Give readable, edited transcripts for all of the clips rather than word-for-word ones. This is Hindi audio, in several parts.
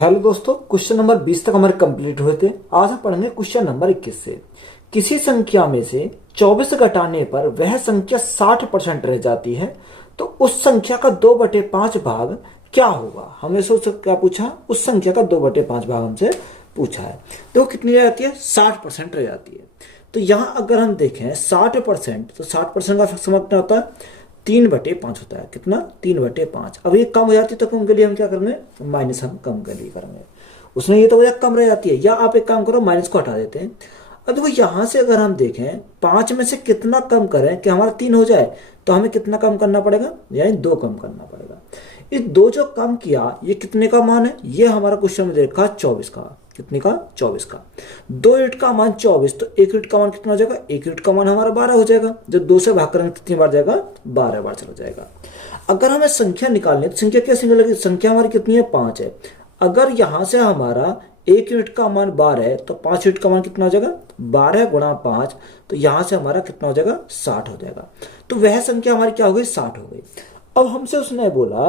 हेलो दोस्तों, क्वेश्चन नंबर 20 तक हमारे कंप्लीट हुए थे। आज हम पढ़ेंगे क्वेश्चन नंबर 21 से। किसी संख्या में से 24 घटाने पर वह संख्या 60% रह जाती है, तो उस संख्या का 2/5 भाग क्या होगा। हमें सोच क्या पूछा, उस संख्या का 2/5 भाग हमसे पूछा है। तो कितनी रह जाती है, 60% रह जाती है। तो यहाँ अगर हम देखें 60%, तो 60% का सम कितना होता है, 3/5 होता है। कितना, 3/5। अब ये कम हो जाती है तो कम के लिए हम क्या करेंगे, माइनस हम कम के लिए करेंगे। उसमें ये तो वजह कम रह जाती है, या आप एक काम करो माइनस को हटा देते हैं। अब देखो यहां से अगर हम देखें 5 में से कितना कम करें कि हमारा 3 हो जाए, तो हमें कितना कम करना पड़ेगा, यानी 2 कम करना पड़ेगा। इस 2 जो कम किया, ये कितने का मान है, ये हमारा क्वेश्चन में देखा 24 का। कितने का, 24 का। 2 यूनिट का मान 24, तो 1 यूनिट का मान कितना हो जाएगा, 1 यूनिट का मान हमारा 12 हो जाएगा। जब 2 से भाग करेंगे कितनी बार जाएगा, 12 बार चला जाएगा। अगर हमें संख्या निकालनी है तो संख्या कैसे निकलेगी, संख्या हमारी कितनी है, 5 है। अगर यहां से हमारा 1 यूनिट का मान 12 है, तो 5 यूनिट का मान कितना हो जाएगा, 12 गुणा 5, तो यहां से हमारा कितना हो जाएगा, 60 हो जाएगा। तो वह संख्या हमारी क्या हो गई, 60 हो गई। अब हमसे उसने बोला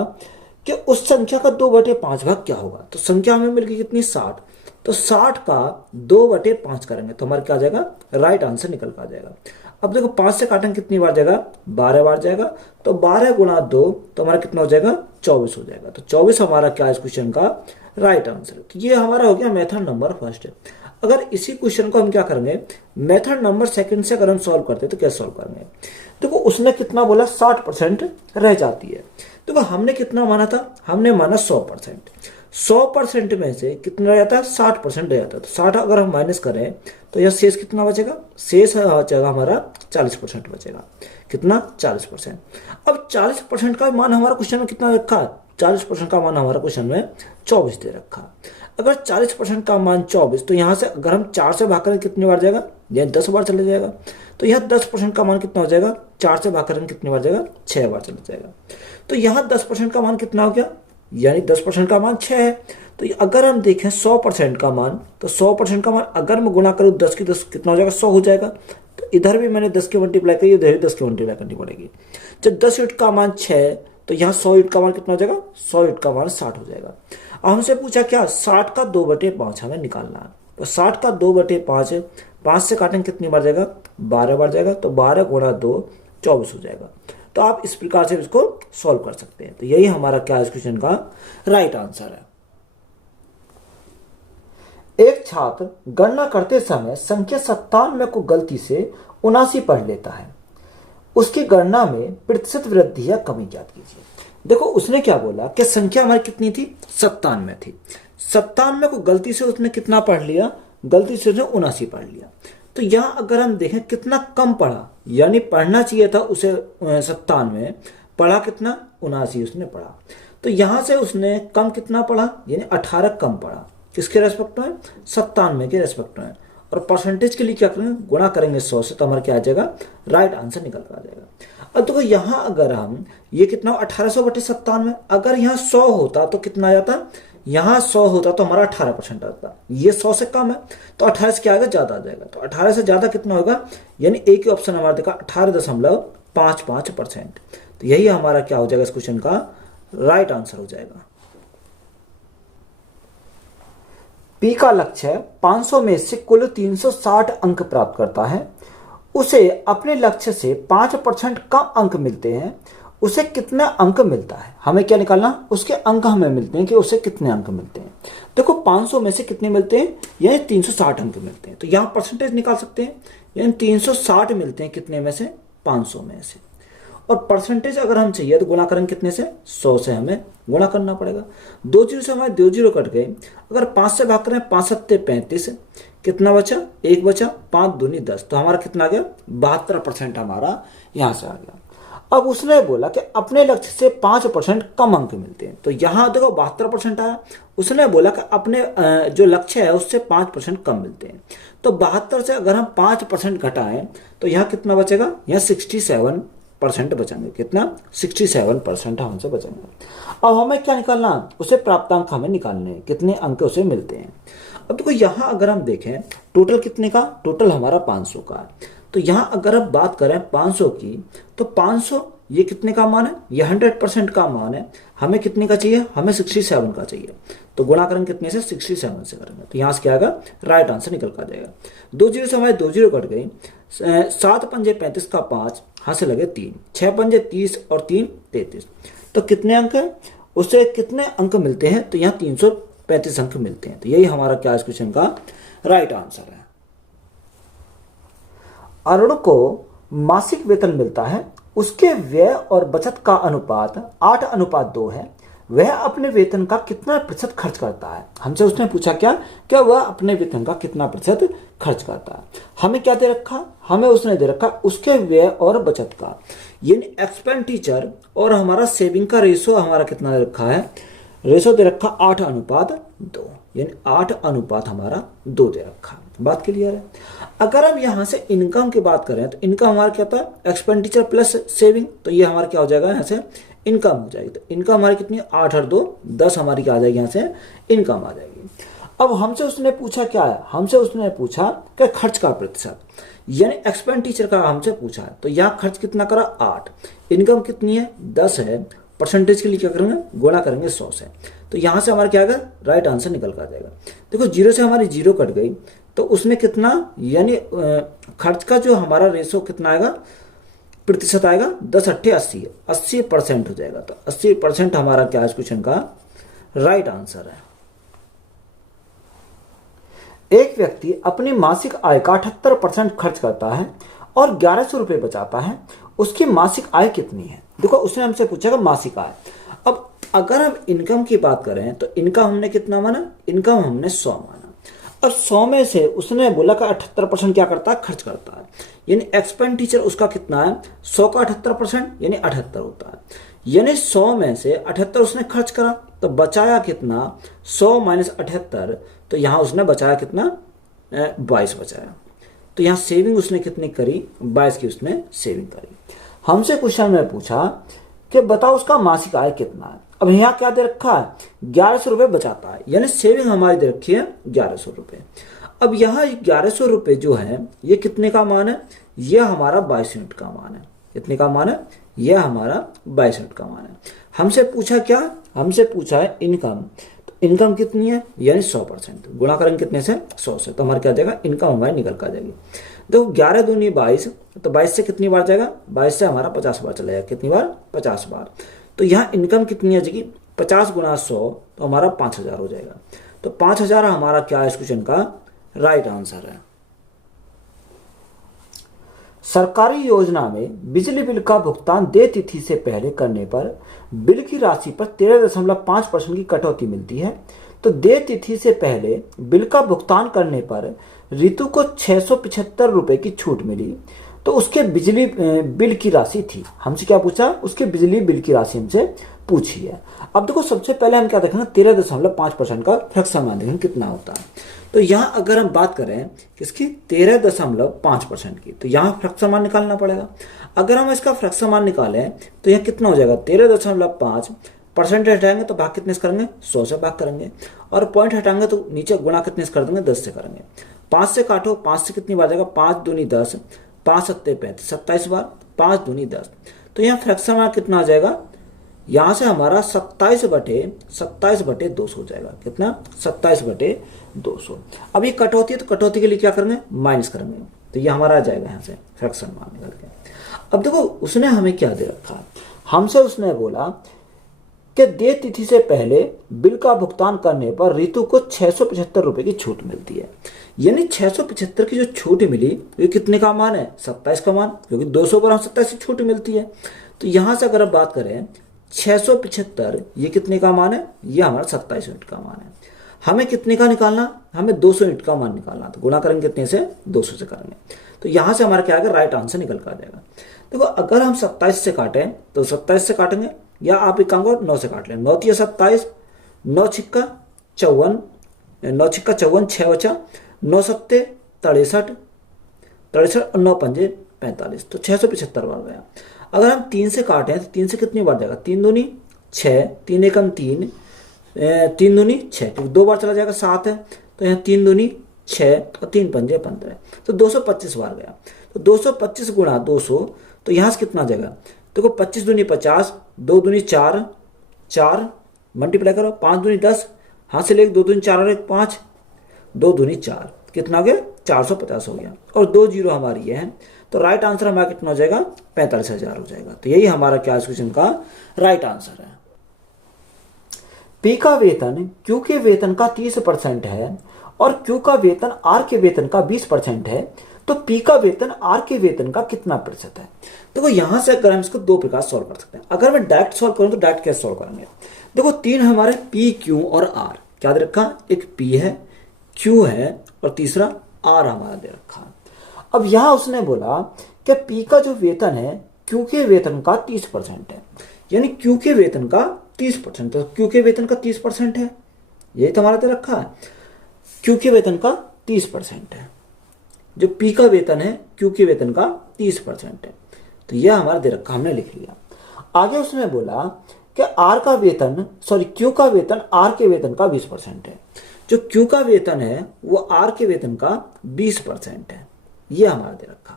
कि उस संख्या का 2/5 भाग क्या होगा। तो संख्या हमें मिल गई कितनी, 60। तो 60 का 2/5 करेंगे तो हमारा क्या आ जाएगा, राइट आंसर निकल कर आ जाएगा। अब देखो 5 से काटेंगे कितनी बार जाएगा, 12 बार जाएगा। तो 12 गुणा 2, तो हमारा कितना हो जाएगा, 24 हो जाएगा। तो 24 हमारा क्या है इस क्वेश्चन का राइट आंसर। तो ये हमारा हो गया मेथड नंबर फर्स्ट। अगर इसी क्वेश्चन को हम क्या करेंगे, मेथड नंबर सेकंड से अगर हम सॉल्व करते हैं तो क्या सॉल्व करेंगे। देखो उसने कितना बोला, 60% रह जाती है। देखो हमने कितना माना था, हमने माना 100%। 100% में से कितना रह जाता है, 60% रह जाता है। तो 60 अगर हम माइनस करें तो यह शेष कितना बचेगा, शेष बचेगा हमारा 40% बचेगा। कितना, 40%। अब 40% का मान हमारा क्वेश्चन में कितना रखा है, 40% का मान हमारा क्वेश्चन में 24 दे रखा। अगर 40% का मान 24, तो यहां से अगर हम 4 से भाग करें कितनी बार जाएगा, यह 10 बार चले जाएगा। तो यह 10% का मान कितना हो जाएगा, 4 से भाग करें कितनी बार जाएगा, 6 बार चला जाएगा। तो यहां 10% का मान कितना हो गया, यानी 10% का मान 6 है। तो अगर हम देखें 100% का मान, तो 100% का मान अगर मैं गुणा करूं 10 की 10 कितना हो जाएगा, 100 हो जाएगा। तो इधर भी मैंने 10 की मल्टीप्लाई करी, इधर भी 10 की मल्टीप्लाई करनी पड़ेगी। जब 10 यूनिट का मान 6, तो यहाँ 100 यूनिट का मान कितना हो जाएगा, 100 यूनिट का मान 60 हो जाएगा। अब हमसे पूछा क्या, 60 का 2/5 हमें निकालना है। तो 60 का 2/5 है, 5 से काटेंगे कितनी बार जाएगा, 12 बार जाएगा। तो 12 गुणा 2, 24 हो जाएगा। तो आप इस प्रकार से इसको सॉल्व कर सकते हैं। तो यही हमारा क्या इस क्वेश्चन का राइट आंसर है। एक छात्र गणना करते समय संख्या 97 को गलती से 79 पढ़ लेता है। उसकी गणना में प्रतिशत वृद्धि या कमी ज्ञात कीजिए। देखो उसने क्या बोला कि संख्या हमारी कितनी थी, 97 थी। 97 को गलती से उसने कितना पढ़ लिया, गलती से उसने 79 पढ़ लिया। तो यहां अगर हम देखें कितना कम पढ़ा, यानी पढ़ना चाहिए था उसे 97, पढ़ा कितना, 79 उसने पढ़ा। तो यहां से उसने कम कितना पढ़ा, यानी 18 कम पढ़ा। किसके रेस्पेक्ट में, 97 के रेस्पेक्ट में। और परसेंटेज के लिए क्या करेंगे, गुणा करेंगे 100 से, तो हमारा क्या आ जाएगा, राइट आंसर निकल कर आ जाएगा। अब देखो यहां अगर हम ये कितना 1800/97, अगर यहाँ 100 होता तो कितना आ जाता, यहाँ 100 होता तो हमारा 18% आता। ये 100 से कम है, तो 18 से क्या आएगा, ज्यादा आ जाएगा। तो 18 से ज्यादा कितना होगा, यानी एक ही ऑप्शन हमारा देखा 18.55%। तो यही हमारा क्या हो जाएगा इस क्वेश्चन का राइट आंसर हो जाएगा। पी का लक्ष्य 500 में से कुल 360 अंक प्राप्त करता है। उसे अपने लक्ष्य से 5% कम अंक मिलते हैं। उसे कितना अंक मिलता है, हमें क्या निकालना, उसके अंक हमें मिलते हैं कि उसे कितने अंक मिलते हैं। देखो 500 में से कितने मिलते हैं, यानी 360 अंक मिलते हैं। तो यहां परसेंटेज निकाल सकते हैं, यानी 360 मिलते हैं कितने में से, 500 में से। और परसेंटेज अगर हम चाहिए तो गुणा करेंगे कितने से, 100 से हमें गुणा करना पड़ेगा। 2 जीरो से हमारे 2 जीरो कट गए। अगर 5 से भाग करें, 5 सत्ते 35, कितना बचा, 1 बचा, 5 दूनी 10, तो हमारा कितना आ गया, 72% हमारा यहां से आ गया। अब उसने बोला कि अपने लक्ष्य से 5% कम अंक मिलते हैं। तो यहां देखो 72% आया। उसने बोला कि अपने जो लक्ष्य है उससे 5% कम मिलते हैं। तो 72 से अगर हम 5% घटाएं तो यहाँ कितना बचेगा, यहाँ 67% बचेंगे। कितना, 67% हमसे बचेंगे। अब हमें क्या निकालना, उसे प्राप्तांक हमें निकालने हैं, कितने अंक उसे मिलते हैं। अब देखो यहाँ अगर हम देखें टोटल कितने का, टोटल हमारा 500 का है। तो यहाँ अगर अब बात करें 500 की, तो 500 ये कितने का मान है, ये 100% का मान है। हमें कितने का चाहिए, हमें 67 का चाहिए। तो गुणा करेंगे कितने से, 67 से करेंगे। तो यहाँ से क्या आएगा, राइट आंसर निकल कर जाएगा। 2 जीरो से हमारे 2 जीरो कट गई। 7 पंजे 35 का 5, हाथ से लगे 3, 6 पंजे 30 और 3 33। तो कितने अंक है, उससे कितने अंक मिलते हैं, तो यहाँ 335 अंक मिलते हैं। तो यही हमारा क्या इस क्वेश्चन का राइट आंसर है। अरुण को मासिक वेतन मिलता है, उसके व्यय और बचत का अनुपात 8:2 है। वह अपने वेतन का कितना प्रतिशत खर्च करता है। हमसे उसने पूछा क्या वह अपने वेतन का कितना प्रतिशत खर्च करता है। हमें क्या दे रखा, हमें उसने दे रखा उसके व्यय और बचत का, यानी एक्सपेंडिचर और हमारा सेविंग का रेशो हमारा कितना दे रखा है, रेशो दे रखा 8:2, यानी 8:2 हमारा 2 दे रखा। बात क्लियर है। अगर हम यहाँ से इनकम की बात करें तो इनकम हमारा क्या था, एक्सपेंडिचर प्लस सेविंग, तो ये हमारा क्या हो जाएगा, यहाँ से इनकम हो जाएगी। तो इनकम हमारी कितनी, 8 और 2 10 हमारी क्या आ जाएगी, यहाँ से इनकम आ जाएगी। अब हमसे उसने पूछा क्या है, हमसे उसने पूछा कि खर्च का प्रतिशत, यानी एक्सपेंडिचर का हमसे पूछा है। तो यहाँ खर्च कितना करा, 8, इनकम कितनी है 10 है, परसेंटेज के लिए क्या करेंगे, गुणा करेंगे 100 से। तो यहाँ से हमारा क्या आएगा, राइट आंसर निकल कर जाएगा। देखो 0 से हमारी 0 कट गई, तो उसमें कितना, यानी खर्च का जो हमारा रेशो कितना आएगा, प्रतिशत आएगा 10 8 80, 80% हो जाएगा। तो 80% हमारा क्या इस क्वेश्चन का राइट आंसर है। एक व्यक्ति अपनी मासिक आय का 78% खर्च करता है और 1100 रुपये बचाता है, उसकी मासिक आय कितनी है। देखो उसने हमसे पूछा कि मासिक आय। अब अगर हम इनकम की बात करें तो इनकम हमने कितना माना, इनकम हमने 100 माना। अब 100 में से उसने बोला कि 78% क्या करता है, खर्च करता है, यानी एक्सपेंडिचर उसका कितना है, 100 का 78% यानी 78 होता है। यानी 100 में से 78 उसने खर्च करा, तो बचाया कितना, 100 माइनस 78, तो यहाँ उसने बचाया कितना, 22 बचाया। तो यहाँ सेविंग उसने कितनी करी, 22 की उसने सेविंग करी। हमसे क्वेश्चन में पूछा कि बताओ उसका मासिक आय कितना है। अब यहाँ क्या दे रखा है, 1100 रुपये बचाता है, यानी सेविंग हमारी दे रखी है 1100 रुपये। अब यहाँ 1100 रुपये जो है ये कितने का मान है, ये हमारा 22 यूनिट का मान है। कितने का मान है, ये हमारा 22 यूनिट का मान है। हमसे पूछा क्या, हमसे पूछा है इनकम। तो इनकम कितनी है, यानी 100%, गुणा करेंगे कितने से, 100 से। तो हमारा क्या जाएगा, इनकम हमारी निकल कर जाएगी। देखो 11 दूनी 22, तो 22 से कितनी बार जाएगा, 22 से हमारा 50 बार चला जाएगा। कितनी बार, 50 बार। तो यहाँ इनकम कितनी आ जाएगी, 50 गुणा 100, तो हमारा 5000 हो जाएगा। तो 5000 हमारा क्या है इस क्वेश्चन का राइट आंसर है। सरकारी योजना में बिजली बिल का भुगतान देय तिथि से पहले करने पर बिल की राशि पर 13.5% की कटौती मिलती है। तो देय तिथि से पहले बिल का भुगतान करने पर रितु को 675 रुपए की छूट मिली। तो उसके बिजली बिल की राशि थी, हमसे क्या पूछा, उसके बिजली बिल की राशि हमसे पूछी है। अब देखो सबसे पहले हम क्या देखेंगे, 13.5% का फ्रैक्शन मान देखेंगे कितना होता है। तो यहाँ अगर हम बात करें किसकी, 13.5% की, तो यहाँ फ्रैक्शन मान निकालना पड़ेगा। अगर हम इसका फ्रैक्शन मान निकालें तो यह कितना हो जाएगा, 13.5, परसेंटेज हटाएंगे तो भाग कितने से करेंगे, 100 से भाग करेंगे, और पॉइंट हटाएंगे तो नीचे गुणा कितने से कर देंगे, 10 से करेंगे। 5 से काटो, 5 से कितनी बार जाएगा, 5 दूनी 10, 5 सत्ते 35, 27 बार, 5 दूनी 10। तो यहाँ फ्रैक्शन मान कितना आ जाएगा, यहाँ से हमारा 27/200 हो जाएगा। कितना, 27/200। अब ये कटौती है तो कटौती के लिए क्या करेंगे, माइनस करेंगे, तो ये हमारा आ जाएगा यहाँ से फ्रैक्शन मान निकल के। अब देखो उसने हमें क्या दे रखा, हमसे उसने बोला कि देय तिथि से पहले बिल का भुगतान करने पर रितु को 675 रुपए की छूट मिलती है। यानी 675 की जो छूट मिली ये कितने का मान है, 27 का मान, क्योंकि 200 पर हम 27 की छूट मिलती है। तो यहां से अगर आप बात करें 675, ये कितने का मान है, ये हमारा 27 यूनिट का मान है। हमें कितने का निकालना, हमें 200 यूनिट का मान निकालना। तो गुणा करेंगे कितने से, 200 से करेंगे। तो यहां से हमारा क्या आएगा, राइट आंसर निकल कर आ जाएगा। देखो अगर हम 27 से काटें तो 27 से काटेंगे, या आप एक काम करो 9 से काट लें। 9 तिया 27, 9 छिक्का 54, 9 छिक्का 54, 6 बचा, 9 सत्ते 63, 63 और 9 पंजे 45, तो 675 बार गया। अगर हम 3 से काटें तो 3 से कितनी बार जाएगा, 3 दूनी 6, 3 एकम 3, 3 दूनी 6, क्योंकि 2 बार चला जाएगा 7 है, तो यहाँ 3 दूनी 6 और 3 पंजे 15, तो 225 बार गया। तो 225 गुणा 200, तो यहाँ से कितना आ जाएगा, देखो 25 दूनी 50, 2 दूनी 4, 4 मल्टीप्लाई करो, 5 दूनी 10, हाथ से लेके 2 दूनी 4 और 1 5, 2 दूनी 4, कितना हो गया 450 हो गया, और 2 जीरो हमारी ये है, तो राइट आंसर हमारा कितना हो जाएगा 45,000 हो जाएगा। तो यही हमारा क्या क्वेश्चन का राइट आंसर है। पी का वेतन क्यू के वेतन का 30% है और क्यू का वेतन आर के वेतन का 20% है, तो पी का वेतन आर के वेतन का कितना प्रतिशत है। देखो यहां से अगर हम इसको दो प्रकार सॉल्व कर सकते हैं। अगर मैं डायरेक्ट सॉल्व करूं तो डायरेक्ट कैसे सॉल्व करेंगे। देखो तीन हमारे पी क्यू और आर क्या दे रखा, एक पी है, क्यू है और तीसरा आर हमारा दे रखा। अब यहां उसने बोला कि पी का जो वेतन है क्यू के वेतन का 30% है, यानी क्यू के वेतन का 30%, तो क्यू के वेतन का 30% है, यही तो हमारा दे रखा है, क्यू के वेतन का 30% है, जो पी का वेतन है क्यू के वेतन का 30% है, तो यह हमारा दे रखा, हमने लिख लिया। आगे उसने बोला कि आर का वेतन क्यू का वेतन आर के वेतन का 20% है, जो क्यू का वेतन है वो आर के वेतन का 20% है, ये हमारा दे रखा।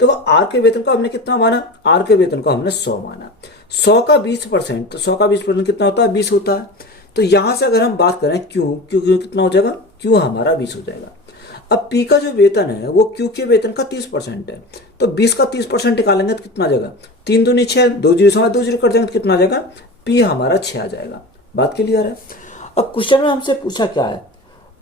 तो आर के वेतन का हमने कितना माना, आर के वेतन को हमने 100 माना, 100 का 20%, तो 100 का 20% कितना होता है 20 होता है। तो यहां से अगर हम बात करें क्यू कितना हो जाएगा, क्यू हमारा 20 हो जाएगा। अब पी का जो वेतन है वो क्यू के वेतन का 30% है, तो 20 का 30% निकालेंगे तो कितना आ जाएगा, 3 दूनी 6, 2 जीरो समय 2 जीरो कट जाएंगे तो कितना आ जाएगा, पी हमारा 6 आ जाएगा। बात क्लियर है। अब क्वेश्चन में हमसे पूछा क्या है,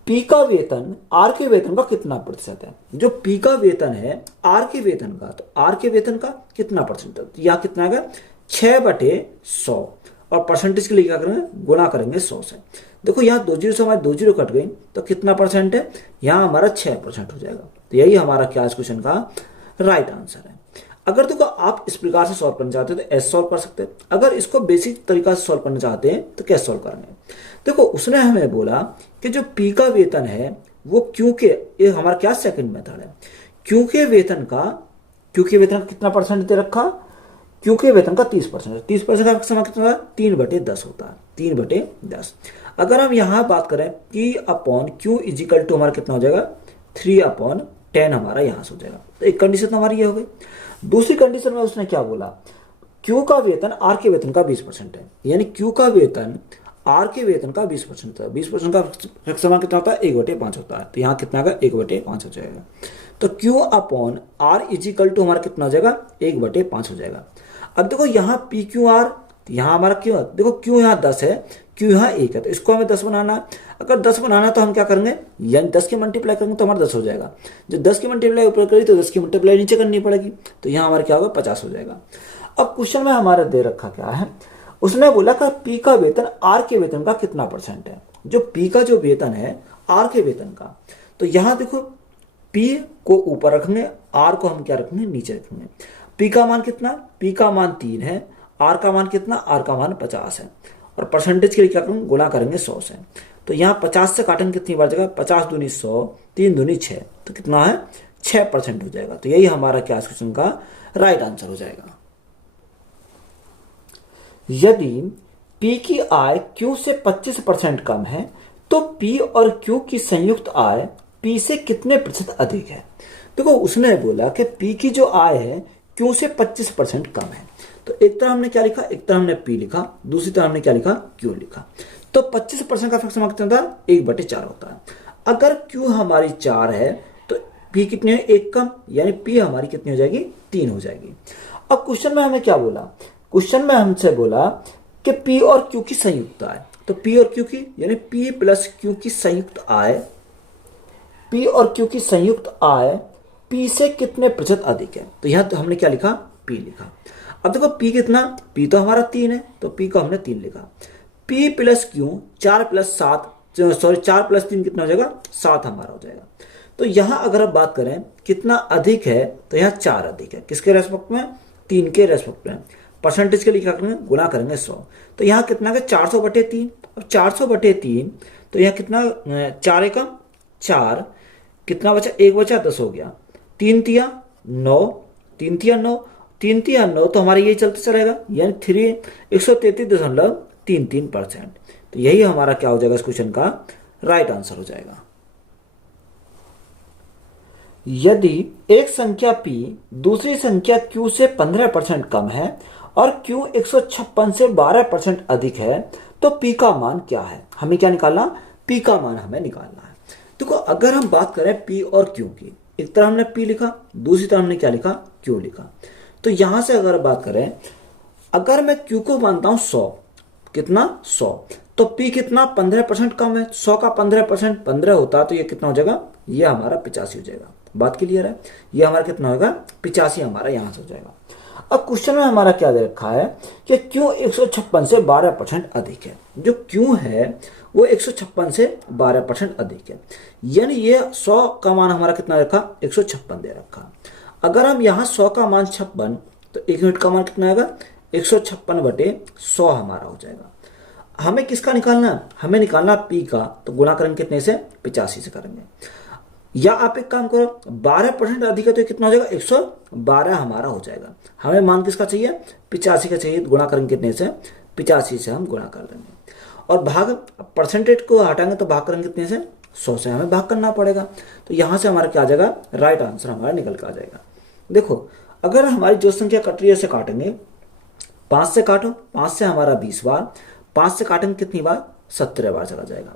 पी का वेतन आर के वेतन का कितना प्रतिशत है। जो पी का वेतन है आर के वेतन का, तो आर के वेतन का कितना परसेंट है, यहाँ कितना आएगा 6/100, और परसेंटेज के लिए क्या करेंगे, गुणा करेंगे 100 से। देखो यहाँ 2 जीरो से हमारे 2 जीरो कट गई तो कितना परसेंट है, यहाँ हमारा 6% हो जाएगा। तो यही हमारा क्या इस क्वेश्चन का राइट आंसर है। अगर देखो आप इस प्रकार से सॉल्व करना चाहते हो तो ऐसे सॉल्व कर सकते हैं, अगर इसको बेसिक तरीका से सॉल्व करना चाहते हैं तो कैसे सॉल्व करेंगे। देखो उसने हमें बोला कि जो पी का वेतन है वो क्यू के, ये हमारा क्या सेकंड मेथड है, क्यू के वेतन का कितना परसेंट दे रखा, क्यू के वेतन का 30%, 30% का समय कितना 3/10 होता है, 3/10। अगर हम यहां बात करें P upon Q is equal to हमारा कितना हो जाएगा 3/10 हमारा यहां से हो जाएगा। तो एक कंडीशन तो हमारी ये हो गई। दूसरी कंडीशन में उसने क्या बोला, Q का वेतन R के वेतन का 20% है, यानी Q का वेतन R के वेतन का 20% है, 20% का समय कितना होता है 1/5 होता है, तो यहाँ कितना आएगा 1/5 हो जाएगा। तो Q upon R is equal to हमारा कितना हो जाएगा 1/5 हो जाएगा। अब देखो यहाँ पी क्यू आर, यहाँ हमारा क्यों, देखो क्यू यहाँ 10 है, क्यू यहाँ 1 है, तो इसको हमें 10 बनाना है। अगर 10 बनाना तो हम क्या करेंगे, यानी 10 की मल्टीप्लाई करेंगे तो हमारा 10 हो जाएगा। जब 10 की मल्टीप्लाई ऊपर करी तो 10 की मल्टीप्लाई नीचे करनी पड़ेगी, तो यहाँ हमारा क्या होगा 50 हो जाएगा। अब क्वेश्चन में हमारा दे रखा क्या है, उसने बोला कि पी का वेतन आर के वेतन का कितना परसेंट है। जो पी का जो वेतन है आर के वेतन का, तो यहाँ देखो पी को ऊपर रखेंगे, आर को हम क्या रखेंगे नीचे रखेंगे। पी का मान कितना, पी का मान 3 है, आर का मान कितना, आर का मान 50 है, और परसेंटेज के लिए क्या करेंगे गुणा करेंगे 100 से। तो यहाँ 50 से काटेंगे कितनी बार जाएगा, 50 दूनी 100, 3 दूनी 6, तो कितना है 6% हो जाएगा। तो यही हमारा क्या क्वेश्चन का राइट आंसर हो जाएगा। यदि पी की आय क्यू से 25% कम है तो पी और क्यू की संयुक्त आय पी से कितने प्रतिशत अधिक है। देखो उसने बोला कि पी की जो आय है क्यू से 25% कम है, तो एक तरह हमने क्या लिखा, एक तरह हमने पी लिखा, दूसरी तरह हमने क्या लिखा क्यू लिखा। तो 25% का फैक्टर कितना था 1/4 होता है। अगर क्यू हमारी 4 है तो पी कितनी है 1 कम, यानी पी हमारी कितनी हो जाएगी 3 हो जाएगी। अब क्वेश्चन में हमें क्या बोला, क्वेश्चन में हमसे बोला कि पी और क्यू की संयुक्त आय, तो पी और क्यू की यानी पी प्लस क्यू की संयुक्त आय, पी और क्यू की संयुक्त आय पी से कितने प्रतिशत अधिक है। तो यहां तो हमने क्या लिखा पी लिखा। अब देखो पी कितना, पी तो हमारा 3 है, तो पी को हमने 3 लिखा। पी प्लस क्यू 4 प्लस 3 कितना हो जाएगा 7 हमारा हो जाएगा। तो यहां अगर आप बात करें कितना अधिक है, तो यहाँ 4 अधिक है, किसके रेस्पेक्ट में 3 के रेस्पेक्ट में। परसेंटेज के लिए क्या करेंगे गुणा करेंगे 100, तो यहाँ कितना है 400/3। अब 400/3 तो यहाँ कितना 4 एकम 4, कितना बचा 1 बचा 10 हो गया, 3 तिया 9, 3 तिया 9, 3 तिया 9, तो हमारा यही चलते चलेगा, यानी 133.33%। तो यही हमारा क्या हो जाएगा इस क्वेश्चन का राइट आंसर हो जाएगा। यदि एक संख्या P दूसरी संख्या Q से 15% कम है और Q 156 से 12% अधिक है तो P का मान क्या है? हमें क्या निकालना? P का मान हमें निकालना है। देखो अगर हम बात करें P और Q की, एक तरफ हमने P लिखा, दूसरी तरफ हमने क्या लिखा? Q लिखा। तो यहां से अगर बात करें, अगर मैं Q को मानता हूं 100, कितना? 100, तो P कितना? 15% कम है। 100 का 15% 15 होता है, तो ये कितना हो जाएगा? ये हमारा 85 हो जाएगा। बात क्लियर है? ये हमारा कितना होगा? 85 हमारा यहां से हो जाएगा। अब क्वेश्चन में हमारा क्या दे रखा है कि Q 156 से 12% अधिक है। जो Q है वो 156 से 12% अधिक है, यानी ये 100 का मान हमारा कितना रखा? 156 दे रखा। अगर हम यहाँ 100 का मान 56, तो 1 यूनिट का मान कितना आएगा? 156 बटे 100 हमारा हो जाएगा। हमें किसका निकालना है? हमें निकालना P का, तो गुणा करेंगे कितने से? 85 से करेंगे। या आप एक काम करो, 12% अधिक है तो कितना हो जाएगा? 112 हमारा हो जाएगा। हमें मान किसका चाहिए? 85 का चाहिए। गुणा करेंगे कितने से? 85 से हम गुणा कर देंगे। और भाग, परसेंटेज को हटाएंगे तो भाग करेंगे कितने से? 100 से हमें भाग करना पड़ेगा। तो यहां से हमारा क्या आ जाएगा? राइट आंसर हमारा निकल कर आ जाएगा। देखो अगर हमारी जो संख्या कट रही है उसे काटेंगे, 5 से काटो, 5 से हमारा 20 बार, 5 से काटेंगे कितनी बार? 17 बार चला जाएगा।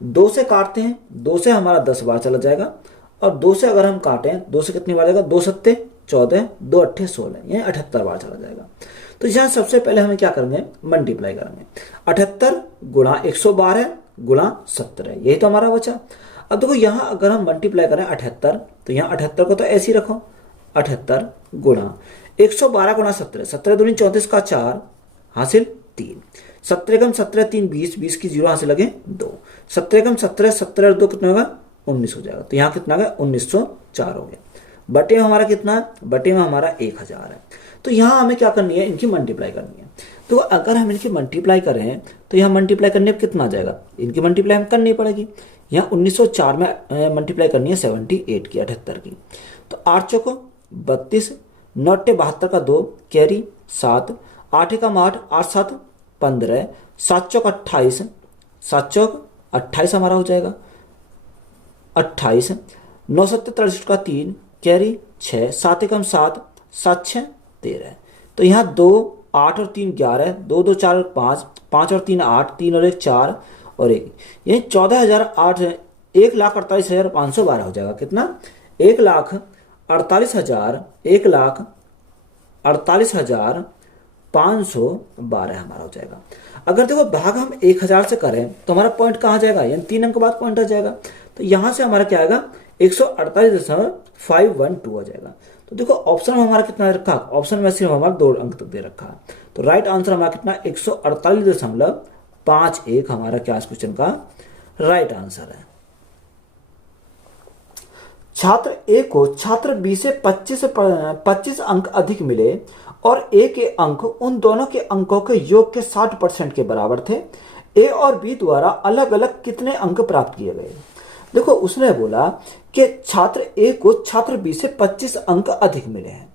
2 से काटते हैं, 2 से हमारा 10 बार चला जाएगा। और 2 से अगर हम काटें, 2 से कितनी बार जाएगा? 2 सत्ते 14, 2 अट्ठे 16, यानी 78 बार चला जाएगा। तो यहाँ सबसे पहले हमें क्या करेंगे? मल्टीप्लाई करेंगे। 78 गुणा 112 गुणा 17, यही तो हमारा बचा। अब देखो यहाँ अगर हम मल्टीप्लाई करें 78, तो यहाँ 78 को तो ऐसे ही रखो, 78 गुणा 112 गुणा 17, 17 दूनी 34 का 4 हासिल 3, 17 कम 17 3 20, 20 की 0 हासिल लगे 2, 17 कम 17, 17 2 कितना होगा? 19 हो जाएगा। तो यहाँ कितना गया? 1904 हो गया। बटे में हमारा कितना? बटे में हमारा 1000 है। तो यहाँ हमें क्या करनी है? इनकी मल्टीप्लाई करनी है। तो अगर हम इनकी मल्टीप्लाई करें तो यहाँ मल्टीप्लाई करने पर कितना आ जाएगा? इनकी मल्टीप्लाई हमें करनी पड़ेगी। यहाँ 1904 में मल्टीप्लाई करनी है 78 की, 78 की। तो 8 चौको 32, 9 72 का 2 कैरी 7, 8 का 8, 8 7 15, 7 चौक 28, 7 चौक 28 हमारा हो जाएगा 28, 9 7 63 का 3 कैरी 6, 7 एकम 7, 7 6 13। तो यहाँ 2 8 और 3 11, 2 2 4 और 5, 5 और 3 8, 3 और 1 4 और 1, यही 14,008, 1,48,512 हो जाएगा। कितना? 1,48,000, 1,48,512 हमारा हो जाएगा। अगर देखो भाग हम 1000 से करें तो हमारा पॉइंट कहाँ जाएगा? यानी 3 अंक बाद पॉइंट आ जाएगा। तो यहां से हमारा क्या आएगा? 148.512 हो जाएगा। तो देखो ऑप्शन में हमारा कितना रखा? ऑप्शन में सिर्फ हमारा 2 अंक तक दे रखा है। तो राइट आंसर हमारा कितना? 148.51 हमारा क्या क्वेश्चन का राइट आंसर है। छात्र ए को छात्र बी से 25 अंक अधिक मिले और ए के अंक उन दोनों के अंकों के योग के 60% के बराबर थे। ए और बी द्वारा अलग अलग कितने अंक प्राप्त किए गए? देखो उसने बोला कि छात्र ए को छात्र बी से 25 अंक अधिक मिले हैं।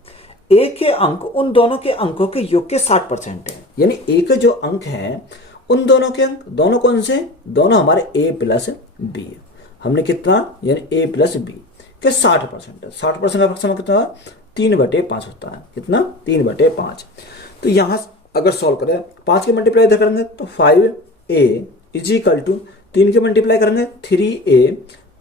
ए के अंक उन दोनों के अंकों के योग के 60% है, यानी ए के जो अंक हैं उन दोनों के अंक, दोनों कौन से? दोनों हमारे ए प्लस बी। हमने कितना? यानी ए प्लस बी के 60% है। 60% का समय कितना? 3/5 होता है। कितना? 3/5। तो यहां अगर सॉल्व करें, 5 के मल्टीप्लाई इधर करेंगे तो 5a इज इक्वल टू 3 के मल्टीप्लाई करेंगे 3a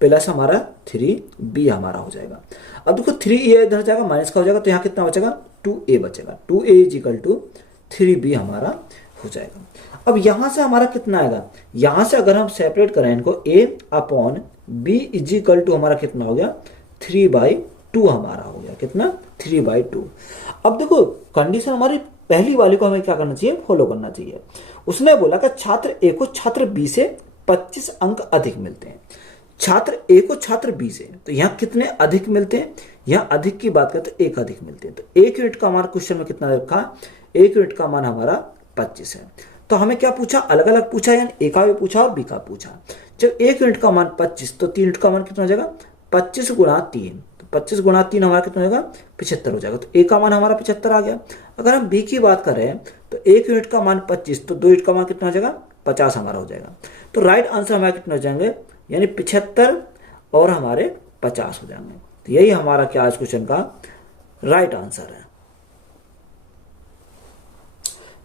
प्लस हमारा 3b हमारा हो जाएगा। अब देखो 3a इधर जाएगा, माइनस का हो जाएगा, तो यहाँ कितना बचेगा? 2a बचेगा। 2a is equal to 3b हमारा हो जाएगा। अब यहां से हमारा कितना आएगा? यहां से अगर हम सेपरेट करें इनको, a upon b is equal to हमारा कितना हो गया? 3/2 हमारा हो गया। कितना? 3/2। अब देखो कंडीशन हमारी पहली वाली को हमें क्या करना चाहिए? फॉलो करना चाहिए। उसने बोला कि छात्र ए को छात्र बी से 25 अंक अधिक मिलते हैं। छात्र ए को छात्र बी से, तो यहाँ कितने अधिक मिलते हैं? यहाँ अधिक की बात करते हैं, 1 अधिक मिलते हैं। तो 1 यूनिट का हमारा क्वेश्चन में कितना रखा? 1 यूनिट का मान हमारा 25 है। तो हमें क्या पूछा? अलग अलग पूछा, यानी ए का भी पूछा और बी का पूछा। जब 1 यूनिट का मान 25, तो 3 यूनिट का मान कितना हो जाएगा? 25 गुणा 3, तो 25 गुणा 3 हमारा कितना हो जाएगा? 75 हो जाएगा। तो ए का मान हमारा 75 आ गया। अगर हम बी की बात करें तो 1 यूनिट का मान 25, तो 2 यूनिट का मान कितना हो जाएगा? 50 हमारा हो जाएगा। तो राइट आंसर हमारे कितने हो जाएंगे? यानी 75 और हमारे 50 हो जाएंगे। तो यही हमारा क्या आज क्वेश्चन का राइट आंसर है।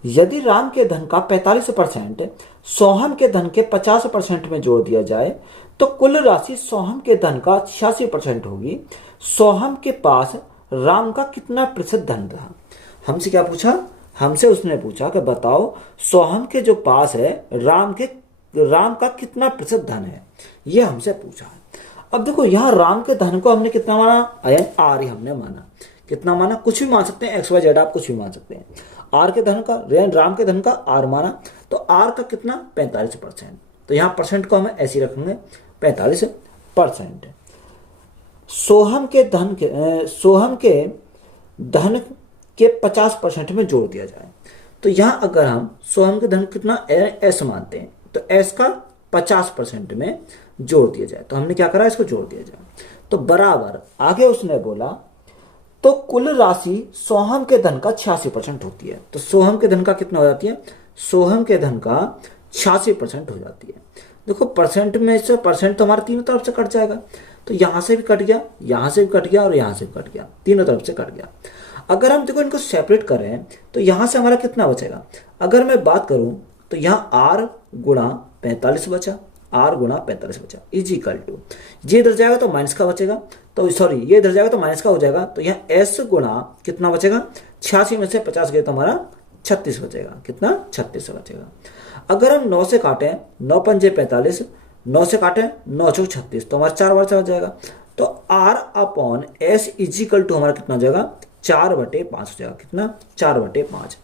यदि राम के धन का 45% सोहम के धन के 50% में जोड़ दिया जाए तो कुल राशि सोहम के धन का 86% होगी। सोहम के पास राम का कितना प्रतिशत धन था? हमसे क्या पूछा? हमसे उसने पूछा कि बताओ सोहम के जो पास है राम का कितना प्रतिशत धन है, ये हमसे पूछा है। अब देखो यहाँ राम के धन को हमने कितना माना? आर ही हमने माना। कितना माना? कुछ भी मान सकते हैं, XYZ आप कुछ भी मान सकते हैं। आर के धन का, राम के धन का आर माना, तो आर का कितना? 45%। तो यहाँ परसेंट को हमें ऐसे रखेंगे 45%। सोहम के धन के 50% में जोड़ दिया जाए तो यहाँ अगर हम सोहम के धन कितना एस मानते हैं तो एस का 50% में जोड़ दिया जाए, तो हमने क्या करा? इसको जोड़ दिया जाए तो बराबर। आगे उसने बोला तो कुल राशि सोहम के धन का 86% होती है। तो सोहम के धन का कितना हो जाती है? सोहम के धन का 86% हो जाती है। देखो परसेंट में से परसेंट तो हमारा तीनों तरफ से कट जाएगा, तो यहां से भी कट गया, यहां से भी कट गया और यहां से भी कट गया, तीनों तरफ से कट गया। अगर हम देखो इनको सेपरेट करें तो यहां से हमारा कितना बचेगा? अगर मैं बात करूं तो यहाँ आर गुणा 45 बचा, आर गुणा 45 बचा इज इक्वल टू, ये इधर जाएगा तो माइनस का बचेगा, तो सॉरी ये इधर जाएगा तो माइनस का हो जाएगा, तो यहाँ एस गुणा कितना बचेगा? 86 में से 50 गए तो हमारा 36 बचेगा। कितना? 36 बचेगा। अगर हम 9 से काटें, 9 पंजे 45, 9 से काटें 9 चौक 36, तो हमारा 4 बार चला जाएगा। तो R upon S is equal to हमारा कितना हो जाएगा? 4/5 हो जाएगा। कितना? 4/5।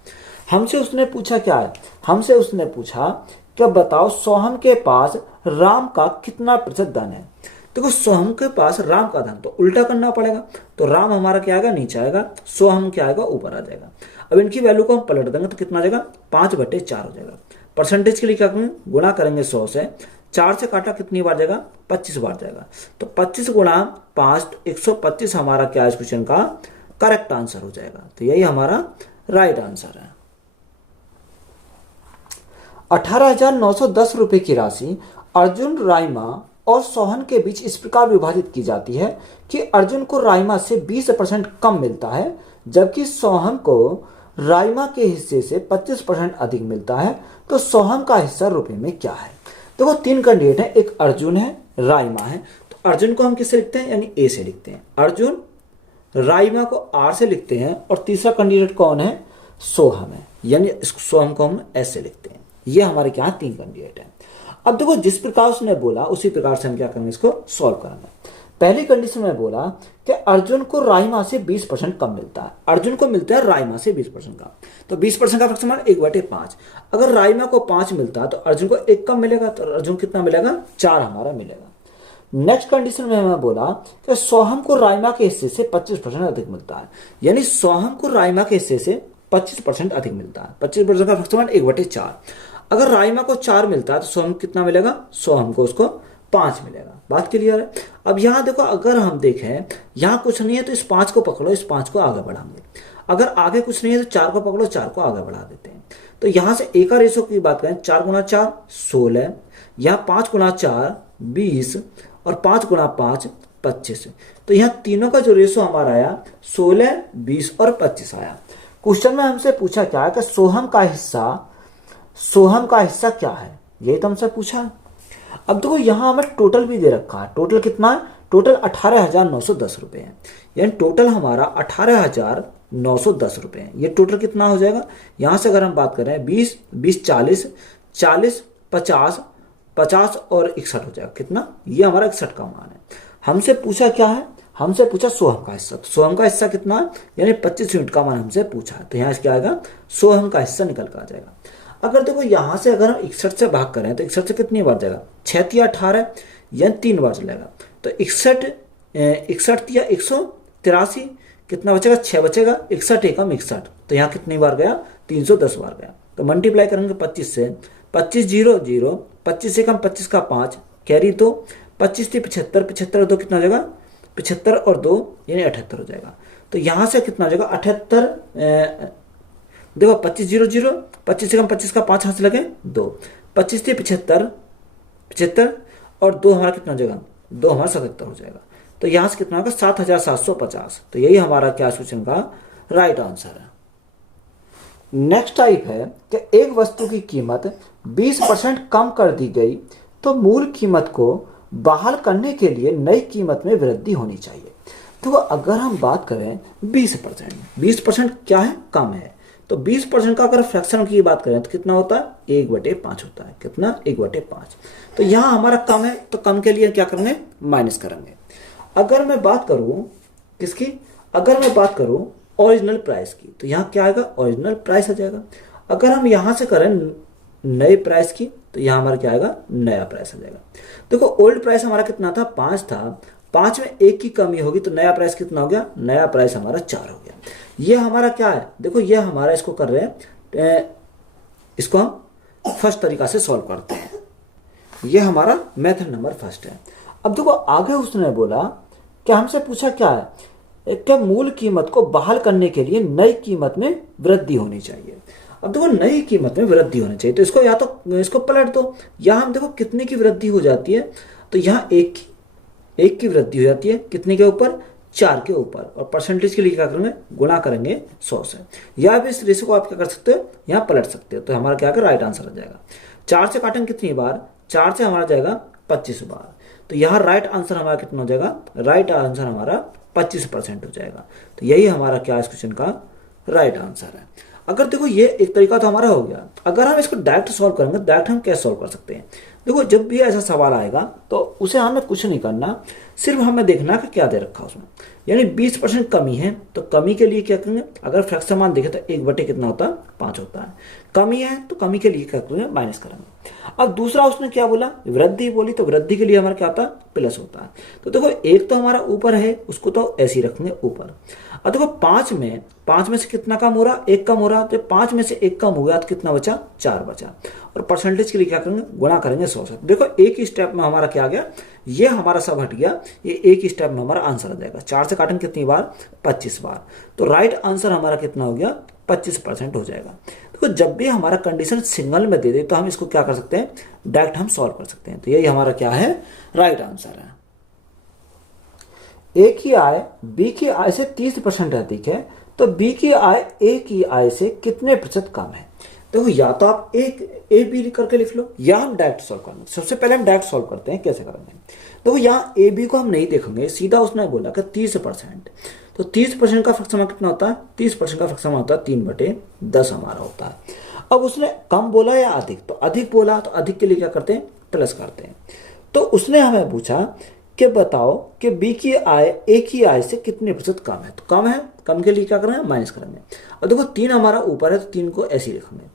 हमसे उसने पूछा क्या है? हमसे उसने पूछा कि बताओ सोहम के पास राम का कितना प्रतिशत धन है। देखो सोहम के पास राम का धन, तो उल्टा करना पड़ेगा, तो राम हमारा क्या आएगा? नीचे आएगा, सोहम क्या आएगा? ऊपर आ जाएगा। अब इनकी वैल्यू को हम पलट देंगे तो कितना आ जाएगा? 5/4 हो जाएगा। परसेंटेज के लिए क्या करेंगे? गुणा करेंगे 100 से, 4 से काटा कितनी बार जाएगा? 25 बार जाएगा। तो 25 गुणा 5 125 हमारा क्या है इस क्वेश्चन का करेक्ट आंसर हो जाएगा। तो यही हमारा राइट आंसर है। 18,910 रुपए की राशि अर्जुन, राइमा और सोहन के बीच इस प्रकार विभाजित की जाती है कि अर्जुन को राइमा से 20% कम मिलता है, जबकि सोहन को राइमा के हिस्से से 25% अधिक मिलता है। तो सोहन का हिस्सा रुपए में क्या है? देखो 3 कैंडिडेट है, एक अर्जुन है, राइमा है। तो अर्जुन को हम किससे लिखते हैं? यानी ए से लिखते हैं। अर्जुन, राइमा को आर से लिखते हैं, और तीसरा कैंडिडेट कौन है? सोहम है, यानी सोहम को हम एस से लिखते हैं। ये हमारे क्या 3 कैंडिडेट हैं। अब देखो जिस प्रकार उसने बोला उसी प्रकार से हम क्या करेंगे? इसको सॉल्व करेंगे। पहली कंडीशन में बोला कि अर्जुन को राइमा से 20% कम मिलता है। अर्जुन को मिलता है राइमा से 20% का, तो 20% का फ्रैक्शन 1/5। अगर राइमा को 5 मिलता है तो अर्जुन को 1 कम मिलेगा, तो अर्जुन कितना मिलेगा? 4 हमारा मिलेगा। नेक्स्ट कंडीशन में हमें बोला कि सोहम को राइमा के हिस्से से 25% अधिक मिलता है, यानी सोहम को राइमा के हिस्से से 25% अधिक मिलता है। 25% का फ्रैक्शन 1/4। अगर राइमा को 4 मिलता है तो सोहम कितना मिलेगा? सोहम को उसको 5 मिलेगा। बात क्लियर है? अब यहाँ देखो अगर हम देखें यहाँ कुछ नहीं है तो इस 5 को पकड़ो, इस 5 को आगे बढ़ाएंगे। अगर आगे कुछ नहीं है तो 4 को पकड़ो, 4 को आगे बढ़ा देते हैं। तो यहाँ से एक रेशो की बात करें, 4 गुणा 4 16, यहाँ 5 गुणा 4 20 और 5 गुणा 5 25। तो यहाँ तीनों का जो रेशो हमारा आया 16, 20 और 25 आया। क्वेश्चन में हमसे पूछा क्या है कि सोहम का हिस्सा क्या है, यही तो हमसे पूछा। अब देखो यहाँ हमें टोटल भी दे रखा है। टोटल कितना है? टोटल 18,910 रुपए है, यानी टोटल हमारा 18,910 रुपए है। ये टोटल कितना हो जाएगा? यहाँ से अगर हम बात करें 20 20 40 40 50 50 और 61 हो जाएगा। कितना? ये हमारा 61 का मान है। हमसे पूछा क्या है? हमसे पूछा सोहम का हिस्सा। तो सोहम का हिस्सा कितना है? यानी 25 यूनिट का मान हमसे पूछा है। तो यहाँ क्या आएगा? सोहम का हिस्सा निकल कर आ जाएगा। अगर देखो यहाँ से अगर हम 61 से भाग करें तो 61 से कितनी बार जाएगा? 6 या 18, यानी 3 बार चलेगा। तो 61 या 183 कितना बचेगा? 6 बचेगा। 61 एकम 61, तो यहाँ कितनी बार गया? 310 बार गया। तो मल्टीप्लाई करेंगे 25 से, 25 0 0, 25 एकम 25 का 5 कैरी 2, 25 3 75, 75 2 कितना हो जाएगा? 75 और 2 यानी 78 हो जाएगा। तो यहाँ से कितना हो जाएगा? 78। देखो 25 0 0, 25 एकम 25 का 5 हाथ से लगे 2, 25 3 75, 75 और 2 हमारा कितना हो जाएगा? 2 हमारा 77 हो जाएगा। तो यहाँ से कितना होगा? 7,750। तो यही हमारा क्या क्वेश्चन का राइट आंसर है। नेक्स्ट टाइप है कि एक वस्तु की कीमत 20% कम कर दी गई तो मूल कीमत को बहाल करने के लिए नई कीमत में वृद्धि होनी चाहिए। तो अगर हम बात करें 20%, 20% क्या है? कम है। तो 20% का अगर फ्रैक्शन की बात करें तो कितना होता है? 1/5 होता है। कितना? 1/5। तो यहाँ हमारा कम है, तो कम के लिए क्या करेंगे? माइनस करेंगे। अगर मैं बात करूं किसकी? अगर मैं बात करूं ओरिजिनल प्राइस की, तो यहाँ क्या आएगा? ओरिजिनल प्राइस आ जाएगा। अगर हम यहाँ से करें नए प्राइस की, तो यहाँ हमारा क्या आएगा? नया प्राइस आ जाएगा। देखो ओल्ड प्राइस हमारा कितना था? 5 था। 5 में 1 की कमी होगी तो नया प्राइस कितना हो गया? नया प्राइस हमारा 4 हो गया। ये हमारा क्या है? देखो ये हमारा इसको कर रहे हैं, इसको हम फर्स्ट तरीका से सॉल्व करते हैं। ये हमारा मेथड नंबर फर्स्ट है। अब देखो आगे उसने बोला कि हमसे पूछा क्या है कि मूल कीमत को बहाल करने के लिए नई कीमत में वृद्धि होनी चाहिए। अब देखो नई कीमत में वृद्धि होनी चाहिए तो इसको या तो इसको पलट दो। यहाँ हम देखो कितने की वृद्धि हो जाती है? तो यहाँ एक की वृद्धि हो जाती है। कितने के ऊपर? 4 के ऊपर। और परसेंटेज के लिए क्या करेंगे? गुणा करेंगे 100 से। या भी इस रेशो को आप क्या कर सकते हो? यहाँ पलट सकते हो। तो हमारा क्या आएगा? राइट आंसर आ जाएगा। 4 से काटेंगे कितनी बार? 4 से हमारा जाएगा 25 बार। तो यहाँ राइट आंसर हमारा कितना हो जाएगा? राइट आंसर हमारा 25% हो जाएगा। तो यही हमारा क्या इस क्वेश्चन का राइट आंसर है। अगर देखो ये एक तरीका तो हमारा हो गया। अगर हम इसको डायरेक्ट सॉल्व करेंगे, डायरेक्ट हम कैसे सॉल्व कर सकते हैं? देखो जब भी ऐसा सवाल आएगा तो उसे हमें कुछ नहीं करना, सिर्फ हमें देखना कि क्या दे रखा उसमें। यानी 20% कमी है तो कमी के लिए क्या करेंगे? अगर फ्रैक्शन मान देखें तो 1/, कितना होता है? 5 होता है। कमी है तो कमी के लिए क्या करेंगे? माइनस करेंगे। अब दूसरा उसने क्या बोला? वृद्धि बोली, तो वृद्धि के लिए हमारा क्या होता है? प्लस होता है। तो देखो एक तो हमारा ऊपर है, उसको तो ऐसे ही रखेंगे ऊपर। अब देखो 5 में से कितना कम हो रहा? 1 कम हो रहा। तो 5 में से 1 कम हो गया तो कितना बचा? 4 बचा। और परसेंटेज के लिए क्या करेंगे? गुणा करेंगे 100 से। देखो एक ही स्टेप में हमारा क्या आ गया? ये हमारा सब हट गया। ये एक ही स्टेप में हमारा आंसर आ जाएगा। 4 से काटेंगे कितनी बार? 25 बार। तो राइट आंसर हमारा कितना हो गया? 25% हो जाएगा। देखो जब भी हमारा कंडीशन सिंगल में दे दे तो हम इसको क्या कर सकते हैं? डायरेक्ट हम सॉल्व कर सकते हैं। तो यही हमारा क्या है? राइट आंसर है। ए की आय बी की आय से 30% अधिक है तो बी की आय ए की आय से कितने प्रतिशत कम है? देखो या तो आप एक ए बी करके लिख लो या हम डायरेक्ट सॉल्व कर लो। सबसे पहले हम डायरेक्ट सॉल्व करते हैं। कैसे करेंगे? देखो यहाँ ए बी को हम नहीं देखेंगे, सीधा उसने बोला कि 30%। तो 30% का फ्रैक्शन कितना होता है? 30% का फ्रैक्शन होता है 3/10 हमारा होता है। अब उसने कम बोला या अधिक? तो अधिक बोला, तो अधिक के लिए क्या करते हैं? प्लस करते हैं। तो उसने हमें पूछा कि बताओ कि बी की आय ए की आय से कितने प्रतिशत कम है? तो कम है, कम के लिए क्या करेंगे? माइनस करेंगे। और देखो 3 हमारा ऊपर है तो 3 को ऐसे ही रखेंगे।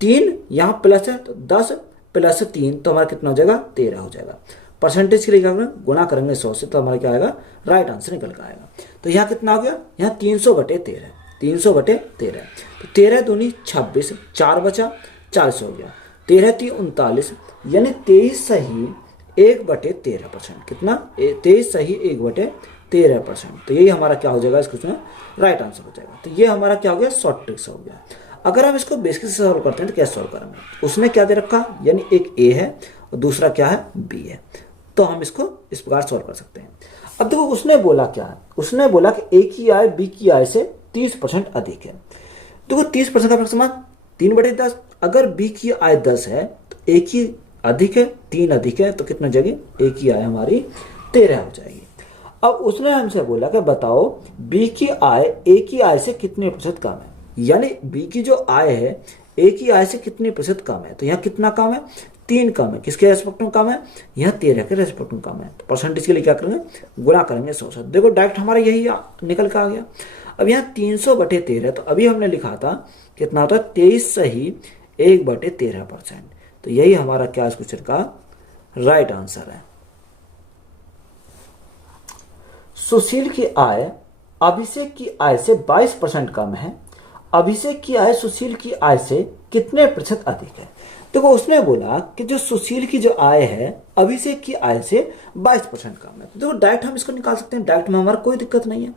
3 यहाँ प्लस है तो 10 प्लस 3 तो हमारा कितना हो जाएगा? 13 हो जाएगा। परसेंटेज के लिए क्या करेंगे? गुणा करेंगे 100 से। तो हमारा क्या आएगा? राइट आंसर निकल कर आएगा। तो यहाँ कितना हो गया? यहाँ 300/13। 300/13। तो 13 दूनी 26, 4 बचा, 40 हो गया। 13 3 39, यानी 23 सही 1/13%। कितना? 23 सही 1/13%। तो यही हमारा क्या हो जाएगा? इस क्वेश्चन में राइट आंसर हो जाएगा। तो ये हमारा क्या हो गया? शॉर्ट ट्रिक्स हो गया। अगर हम इसको बेसिक से सॉल्व करते हैं तो कैसे सॉल्व करेंगे? उसने क्या दे रखा? यानी एक ए है और दूसरा क्या है? बी है। तो हम इसको इस प्रकार सॉल्व कर सकते हैं। अब देखो उसने बोला क्या है? उसने बोला कि ए की आय बी की आय से 30% अधिक है। देखो 30% का फ्रैक्शन 3/10। अगर बी की आय 10 है तो ए की अधिक है, 3 अधिक है तो कितना जाएगी? ए की आय हमारी 13 हो जाएगी। अब उसने हमसे बोला कि बताओ बी की आय ए की आय से कितने प्रतिशत कम है? यानी बी की जो आय है ए की आय से कितने प्रतिशत कम है? तो यहाँ कितना कम है? 3 कम है। किसके रेस्पेक्ट में कम है? यहाँ 13 के रेस्पेक्ट में कम है। तो परसेंटेज के लिए क्या करेंगे? गुणा करेंगे 100 से। देखो डायरेक्ट हमारा यही निकल के आ गया। अब यहाँ 300/13 तो अभी हमने लिखा था कितना होता है? 23 सही 1/13%। तो यही हमारा क्या इस क्वेश्चन का राइट आंसर है। सुशील की आय अभिषेक की आय से 22% कम है। अभिषेक की आय सुशील की आय से कितने प्रतिशत अधिक है? देखो उसने बोला कि जो सुशील की जो आय है अभिषेक की आय से 22% कम है। देखो डायरेक्ट हम इसको निकाल सकते हैं, डायरेक्ट में हमारा कोई दिक्कत नहीं है।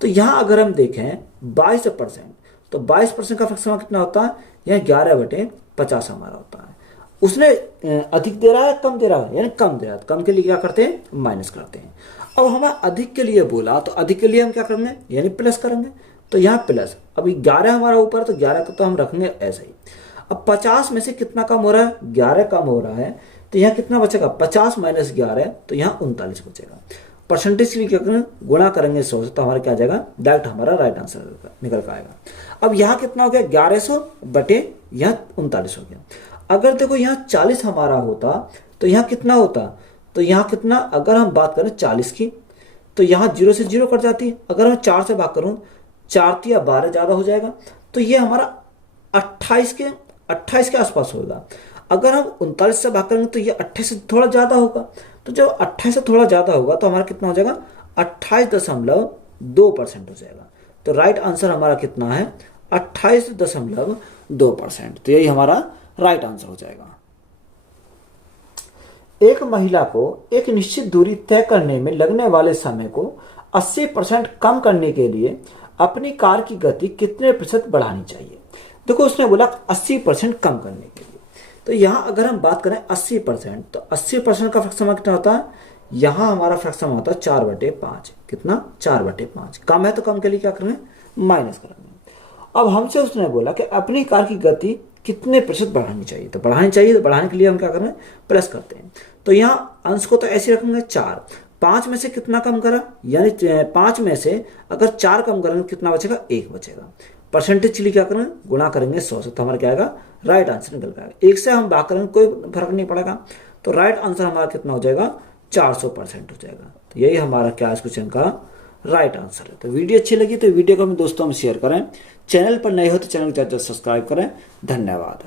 तो यहां अगर हम देखें 22%, तो 22% का फ्रैक्शन कितना होता है? यह 11/50 हमारा होता है। उसने अधिक दे रहा है कम दे रहा है? यानी कम दे रहा है। कम के लिए क्या करते हैं? माइनस करते हैं। अब हमें अधिक के लिए बोला तो अधिक के लिए हम क्या करेंगे? यानी प्लस करेंगे। तो यहाँ प्लस, अभी 11 हमारा ऊपर, तो 11 को तो हम रखेंगे ऐसे ही। अब 50 में से कितना कम हो रहा है, 11 कम हो रहा है, तो यहाँ कितना बचेगा, 50 माइनस 11, तो यहाँ 39 बचेगा। परसेंटेज के लिए क्या करें, गुणा करेंगे 100 से, तो हमारा क्या आ जाएगा, डायरेक्ट हमारा राइट आंसर निकल कर आएगा। अब यहाँ कितना हो गया, 1100 बटे यहाँ 39 हो गया। अगर देखो यहाँ 40 हमारा होता तो यहाँ कितना होता, तो यहाँ कितना, अगर हम बात करें 40 की, तो यहाँ 0 से 0 कट जाती है। अगर मैं 4 से भाग करूँ, 4 या 12 ज़्यादा हो जाएगा, तो ये हमारा 28 के आसपास होगा। अगर हम 39 से भाग करेंगे तो ये 28 से थोड़ा ज़्यादा होगा। तो जब 28 से थोड़ा ज़्यादा होगा तो हमारा कितना हो जाएगा, 28.2% हो जाएगा। तो राइट आंसर हमारा कितना है, 28.2%। तो यही हमारा राइट आंसर हो जाएगा। एक महिला को एक निश्चित दूरी तय करने में लगने वाले समय को 80% कम करने के लिए अपनी कार की गति कितने प्रतिशत बढ़ानी चाहिए। देखो उसने बोला 80% कम करने के लिए, तो यहाँ अगर हम बात करें 80%, तो 80% का फ्रैक्शन कितना होता है, यहाँ हमारा फ्रैक्शन होता है 4/5। कितना, 4/5। कम है तो कम के लिए क्या करेंगे, माइनस करेंगे। अब हमसे उसने बोला कि अपनी कार की गति कितने प्रतिशत बढ़ानी चाहिए, तो बढ़ानी चाहिए, तो बढ़ाने के लिए हम क्या करें, प्लस करते हैं। तो यहाँ अंश को तो ऐसे रखेंगे 4, 5 में से कितना कम करा, यानी 5 में से अगर 4 कम करेंगे कितना बचेगा, 1 बचेगा। परसेंटेज के लिए क्या करेंगे, गुणा करेंगे 100 से, तो हमारा क्या आएगा, राइट आंसर निकल जाएगा। 1 से हम भाग करेंगे कोई फर्क नहीं पड़ेगा, तो राइट आंसर हमारा कितना हो जाएगा, 400% हो जाएगा। तो यही हमारा क्या इस क्वेश्चन का राइट आंसर है। तो वीडियो अच्छी लगी तो वीडियो को अपने दोस्तों में शेयर करें, चैनल पर नए हो तो चैनल को सब्सक्राइब करें। धन्यवाद।